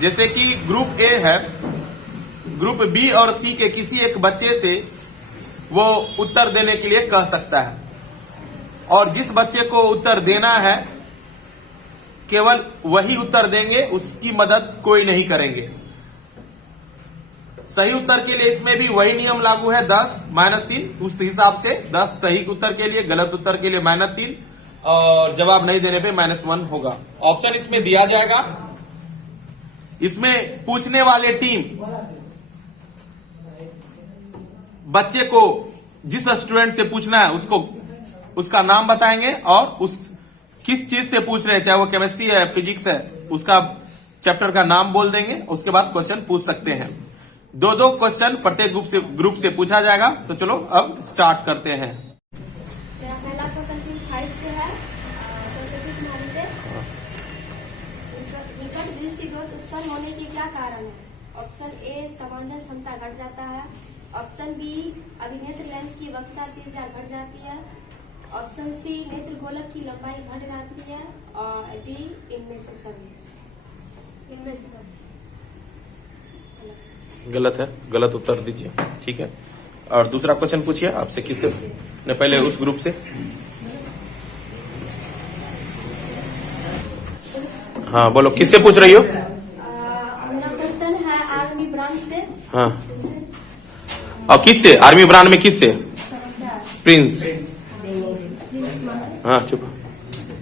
जैसे कि ग्रुप ए है, ग्रुप बी और सी के किसी एक बच्चे से वो उत्तर देने के लिए कह सकता है और जिस बच्चे को उत्तर देना है केवल वही उत्तर देंगे, उसकी मदद कोई नहीं करेंगे। सही उत्तर के लिए इसमें भी वही नियम लागू है, 10 -3 उस हिसाब से 10 सही उत्तर के लिए, गलत उत्तर के लिए -3 और जवाब नहीं देने पे -1 होगा। ऑप्शन इसमें दिया जाएगा। इसमें पूछने वाले टीम बच्चे को जिस स्टूडेंट से पूछना है उसका नाम बताएंगे और उस किस चीज से पूछ रहे हैं, चाहे वो केमिस्ट्री है, फिजिक्स है, उसका चैप्टर का नाम बोल देंगे। उसके बाद क्वेश्चन पूछ सकते हैं। 2-2 क्वेश्चन प्रत्येक ग्रुप से पूछा जाएगा। तो चलो अब स्टार्ट करते हैं। मेरा पहला क्वेश्चन टीम 5 से है, सरस्वती कुमारी से। निकट दृष्टि दोष उत्पन्न होने के क्या कारण है? ऑप्शन ए समांजन क्षमता घट जाता है, ऑप्शन बी अभिनेत्र लेंस की वक्रता त्रिज्या घट जाती है, ऑप्शन सी नेत्र गोलक की लंबाई घट जाती है और डी इनमें से सभी। गलत है, गलत उत्तर दीजिए। ठीक है, और दूसरा क्वेश्चन पूछिए आपसे। किससे ने पहले उस ग्रुप से? हाँ बोलो, किससे पूछ रही हो? मेरा क्वेश्चन है आर्मी ब्रांड से। हाँ, और किससे? आर्मी ब्रांड में किससे? प्रिंस। हाँ चुप।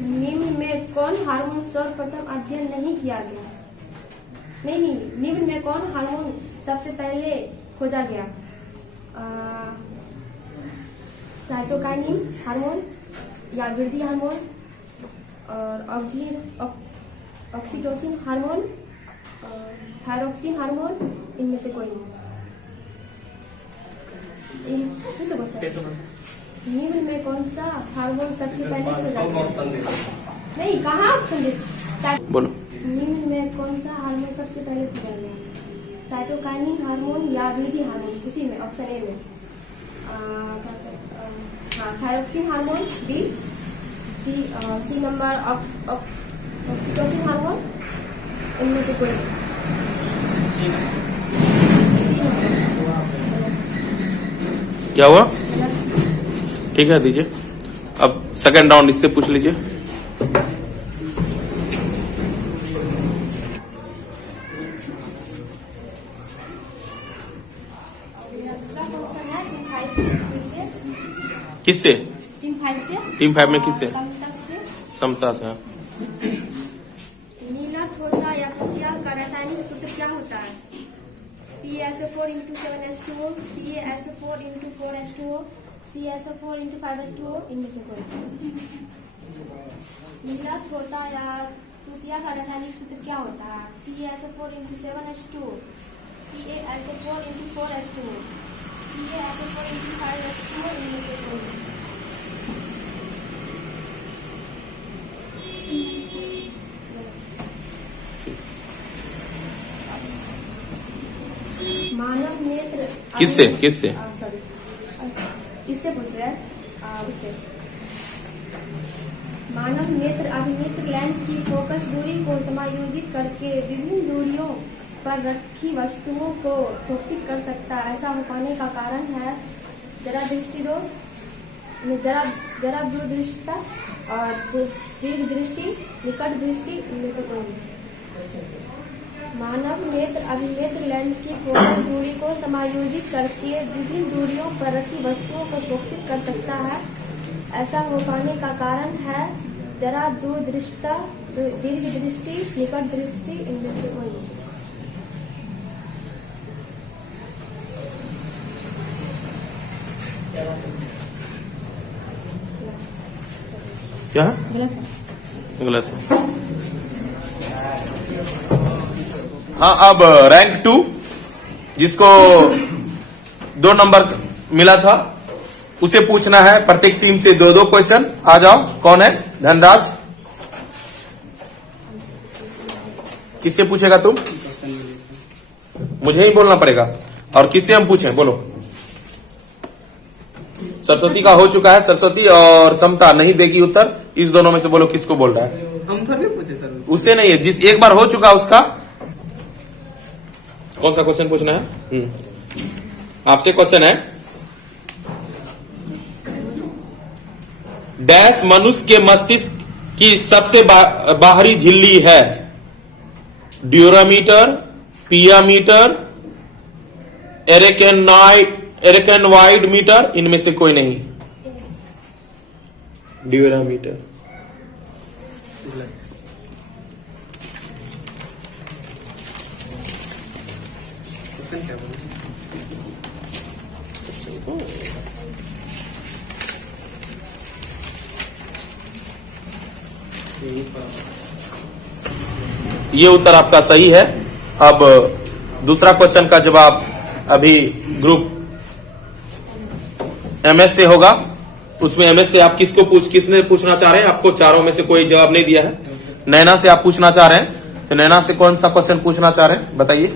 निम्न में कौन हार्मोन सर्वप्रथम अध्ययन नहीं किया गया? नहीं, निम्न में कौन हार्मोन सबसे पहले खोजा गया? साइटोकाइनिन हार्मोन या वृद्धि हार्मोन और ऑक्सीटोसिन हार्मोन और थायरोक्सिन हार्मोन, इनमें से कोई नहीं। निम्न में कौन सा हार्मोन सबसे पहले खोजा गया? नहीं, कहाँ ऑप्शन दे? बोलो। निम्न में कौन सा हार्मोन सबसे पहले खोजा गया? साइटोकाइनिन हार्मोन या वृद्धि हार्मोन, उसी में ऑप्शन ए में। Thyroxine hormone B, C number oxytocin hormone, इनमें से कोई नहीं। क्या हुआ? ठीक है, दीजिए। अब सेकंड राउंड इससे पूछ लीजिए। किससे? टीम 5 से। टीम 5 में किससे? समता से। समता से। नीला थोथा या तृतीया का रासायनिक सूत्र क्या होता है? CaSO4 × 7H2O, CaSO4 × 4H2O, CaSO4 × 5H2O, इनमें से कोई? नीला थोथा या तृतीया का रासायनिक सूत्र क्या होता है? CaSO4 × 7H2O, CaSO4 × 4H2O, CaSO4 × 5H2O, इनमें से कोई? मानव नेत्र किससे? सॉरी, इससे पूछ रहे हैं। उससे मानव नेत्र अभिनेत्र लेंस की फोकस दूरी को समायोजित करके विभिन्न दूरियों पर रखी वस्तुओं को फोकसित कर सकता है। ऐसा हो पाने का कारण है जरा दूरदृष्टिता और दीर्घ दृष्टि, निकट दृष्टि, इनमें से कोई नहीं। मानव नेत्र अभिनेत्र लेंस की फोकल दूरी को समायोजित करके विभिन्न दूरियों पर रखी वस्तुओं को फोकसित कर सकता है। ऐसा हो पाने का कारण है जरा दूरदृष्टता, दीर्घ दृष्टि, निकट दृष्टि, इनमें से कोई नहीं। क्या है? गलत है। हाँ, अब रैंक 2 जिसको 2 नंबर मिला था उसे पूछना है प्रत्येक टीम से 2-2 क्वेश्चन। आ जाओ, कौन है? धनराज, किससे पूछेगा तुम? मुझे ही बोलना पड़ेगा। और किससे हम पूछें? बोलो। सरस्वती का हो चुका है। सरस्वती और समता नहीं देगी उत्तर। इस दोनों में से बोलो किसको बोल रहा है। हम थोड़ी पूछे सर, उसे नहीं है, जिस एक बार हो चुका उसका। कौन सा क्वेश्चन पूछना है? आपसे क्वेश्चन है, डैश मनुष्य के मस्तिष्क की सबसे बाहरी झिल्ली है? ड्यूरामीटर, पियामीटर, एरेकेनवाइड मीटर, इनमें से कोई नहीं। ड्यूरामीटर। क्या बोले? ये उत्तर आपका सही है। अब दूसरा क्वेश्चन का जवाब अभी ग्रुप एमएस से होगा। उसमें एमएस से आप किसने पूछना चाह रहे हैं? आपको चारों में से कोई जवाब नहीं दिया है। नैना से आप पूछना चाह रहे हैं, तो नैना से कौन सा क्वेश्चन पूछना चाह रहे हैं बताइए।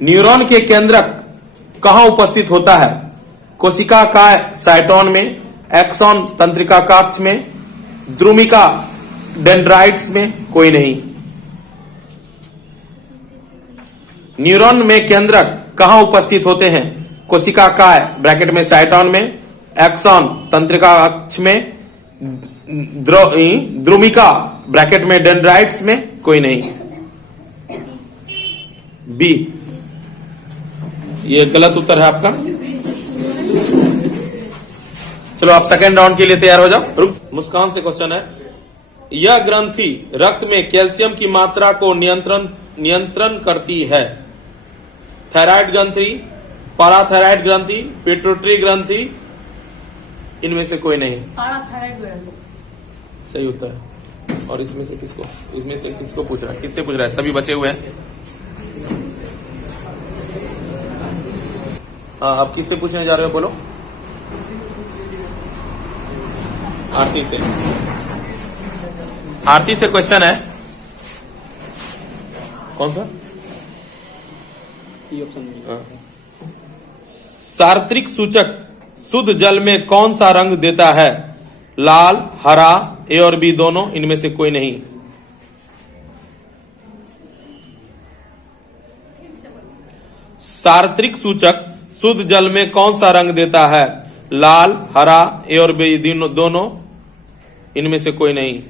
न्यूरॉन के केंद्रक कहां उपस्थित होता है? कोशिका काय साइटोन में, एक्सॉन तंत्रिका कक्ष में, द्रुमिका डेंड्राइट्स में, कोई नहीं। न्यूरॉन में केंद्रक कहां उपस्थित होते हैं? कोशिका काय ब्रैकेट में साइटोन में, एक्सॉन तंत्रिका कक्ष में, द्रुमिका ब्रैकेट में डेंड्राइट्स में, कोई नहीं। बी, ये गलत उत्तर है आपका। चलो आप सेकेंड राउंड के लिए तैयार हो जाओ। मुस्कान से क्वेश्चन है, यह ग्रंथि रक्त में कैल्शियम की मात्रा को नियंत्रण करती है? थायराइड ग्रंथि, पाराथायराइड ग्रंथि, पिट्यूटरी ग्रंथि, इनमें से कोई नहीं। पाराथायराइड ग्रंथि सही उत्तर है। और इसमें से किसको पूछ रहा है? किससे पूछ रहा है? सभी बचे हुए हैं। हाँ, आप किससे पूछने जा रहे हो? बोलो। आरती से। आरती से क्वेश्चन है, कौन सा? हाँ। सार्वत्रिक सूचक शुद्ध जल में कौन सा रंग देता है? लाल, हरा, ए और बी दोनों, इनमें से कोई नहीं। सार्वत्रिक सूचक शुद्ध जल में कौन सा रंग देता है? लाल, हरा, ए और बी दोनों, इनमें से कोई नहीं।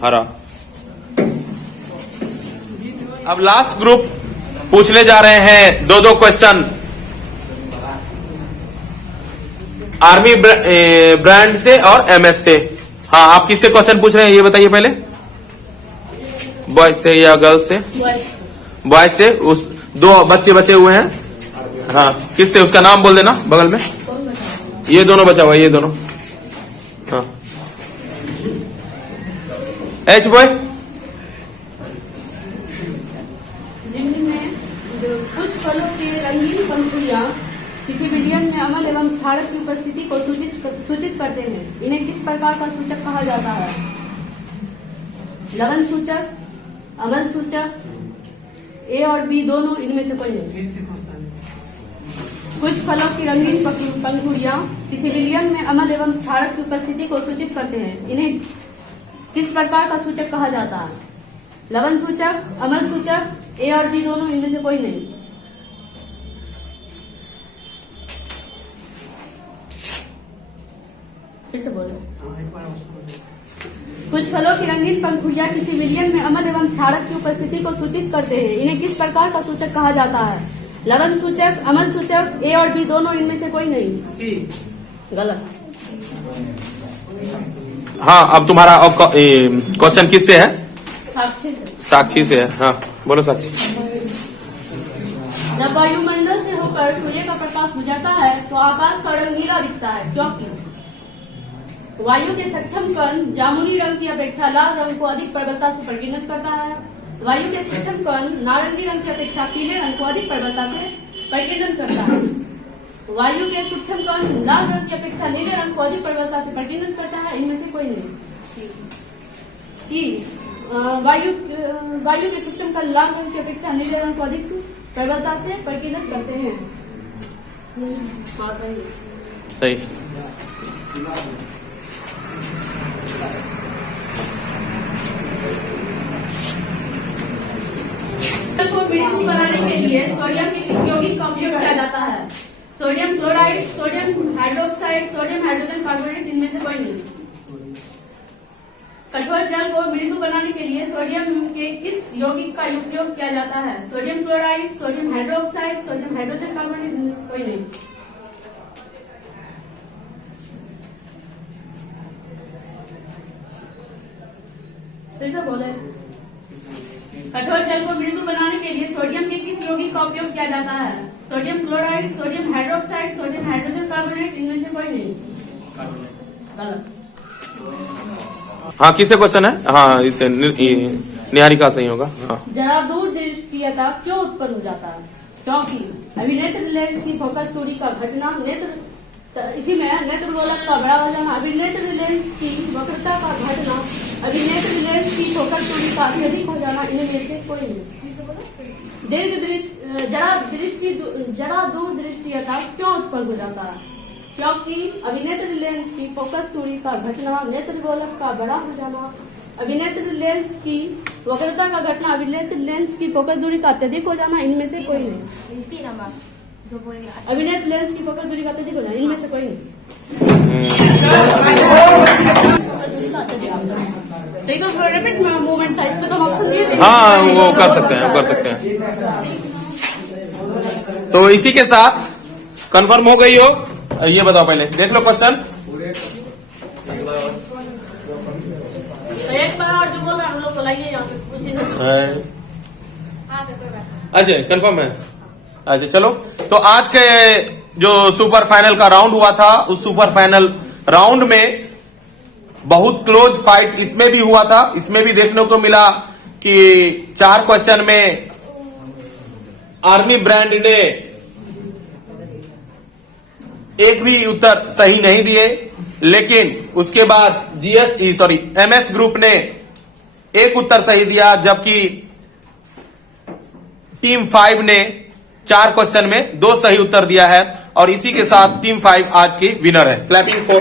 हरा। अब लास्ट ग्रुप पूछने जा रहे हैं 2-2 क्वेश्चन आर्मी ब्रांड से और एमएस से। हाँ, आप किससे क्वेश्चन पूछ रहे हैं ये बताइए पहले। बॉयज से या गर्ल्स से? बॉयज से। उस 2 बच्चे बचे हुए हैं। हाँ, किससे? उसका नाम बोल देना बगल में। ये दोनों बचा हुआ है, ये दोनों। हाँ, एच बॉय। निम्न में कुछ फलों के रंगीन पंखुड़ियां किसी विलयन में अम्ल एवं क्षारक की उपस्थिति को सूचित करते हैं। इन्हें किस प्रकार का सूचक कहा जाता है? लवण सूचक, अम्ल सूचक, ए और बी दोनों, इनमें से कोई नहीं। कुछ फलों की रंगीन पंखुड़ियां किसी विलयन में अम्ल एवं क्षारक की उपस्थिति को सूचित करते हैं। इन्हें किस प्रकार का सूचक कहा जाता है? लवण सूचक, अम्ल सूचक, ए और बी दोनों, इनमें से कोई नहीं। फिर से बोलो। कुछ फलों की रंगीन पंखुड़ियां किसी विलयन में अम्ल एवं क्षारक की उपस्थिति को सूचित करते हैं। इन्हें किस प्रकार का सूचक कहा जाता है? लवण सूचक, अम्ल सूचक, ए और बी दोनों, इनमें से कोई नहीं। सी। गलत। हाँ, अब तुम्हारा क्वेश्चन किससे है? साक्षी से। साक्षी से है। हाँ बोलो साक्षी। जब वायुमंडल से होकर सूर्य का प्रकाश गुजरता है तो आकाश का रंग नीला दिखता है, क्योंकि वायु के सक्षम कण जामुनी रंग की अपेक्षा लाल रंग को अधिक प्रबलता से परिगणित करता है। वायु के सूक्ष्म कण नारंगी रंग की अपेक्षा पीले रंग को अधिक प्रबलता से परिगणन करता है। वायु के सूक्ष्म कण लाल रंग की अपेक्षा नीले रंग को अधिक प्रबलता से परिगणन करता है। इनमें से कोई नहीं। सी। वायु के सूक्ष्म कण लाल रंग की अपेक्षा नीले रंग को अधिक प्रबलता से परिगणन करते हैं। हाँ सही। सही। को बीड़ी बनाने के लिए सोडियम के किस यौगिक का उपयोग किया जाता है? Sodium chloride, sodium hydroxide, sodium hydrogen carbonate, इनमें से कोई नहीं। कठोर जल को मृदु बनाने के लिए सोडियम के किस यौगिक का उपयोग किया जाता है? Sodium chloride, sodium hydroxide, sodium hydrogen carbonate, इनमें से कोई नहीं। फिर से बोले। कठोर जल को मृदु बनाने के लिए सोडियम के किस यौगिक का उपयोग किया जाता है? Sodium chloride, sodium hydroxide, sodium hydrogen carbonate, इनमें से कोई नहीं। गलत। हाँ किससे क्वेश्चन है? हाँ इससे निहारिका सही होगा। हाँ। जरा दूरदृष्टियता क्यों उत्पन्न हो जाता है? क्योंकि अभिनेत्र लेंस की फोकस दूरी का घटना, इसी में नेत्र गोलक का बड़ा हो जाना, अभिनेत्र लेंस की वक्रता का घटना, अभिनेत्र लेंस की फोकस दूरी का अत्यधिक हो जाना, इनमें से कोई नहीं। जरा दूरदृष्टियता क्यों उत्पन्न हो जाता है? क्योंकि अभिनेत्र लेंस की फोकस दूरी का घटना, नेत्र गोलक का बड़ा हो जाना, अभिनेत्र लेंस की वक्रता का घटना, अभिनेत्र लेंस की फोकस दूरी का अत्यधिक हो जाना, इनमें से कोई नहीं। इसी नंबर जो बोलेगा अभिनेत्र लेंस की फोकस दूरी का अत्यधिक हो जाना, इनमें से कोई नहीं। सही तो रैपिड मूवमेंट था, इसमें तो ऑप्शन दिए थे। हाँ वो कर सकते हैं, कर सकते हैं। तो इसी के साथ कंफर्म हो गई हो? ये बताओ पहले, देख लो क्वेश्चन। तो एक बार और जो बोल रहा है हम लोग को लाइए यहाँ पे उसी ने। हाँ तो कोई बात अच्छा कंफर्म है। अच्छा चलो, तो आज के जो सुपर फाइनल का राउंड हुआ था, उस सुपर फाइनल राउंड में बहुत क्लोज फाइट इसमें भी हुआ था। इसमें भी देखने को मिला कि 4 क्वेश्चन में आर्मी ब्रांड ने एक भी उत्तर सही नहीं दिए, लेकिन उसके बाद एमएस ग्रुप ने एक उत्तर सही दिया, जबकि टीम 5 ने 4 क्वेश्चन में 2 सही उत्तर दिया है। और इसी के साथ टीम 5 आज की विनर है। Clapping for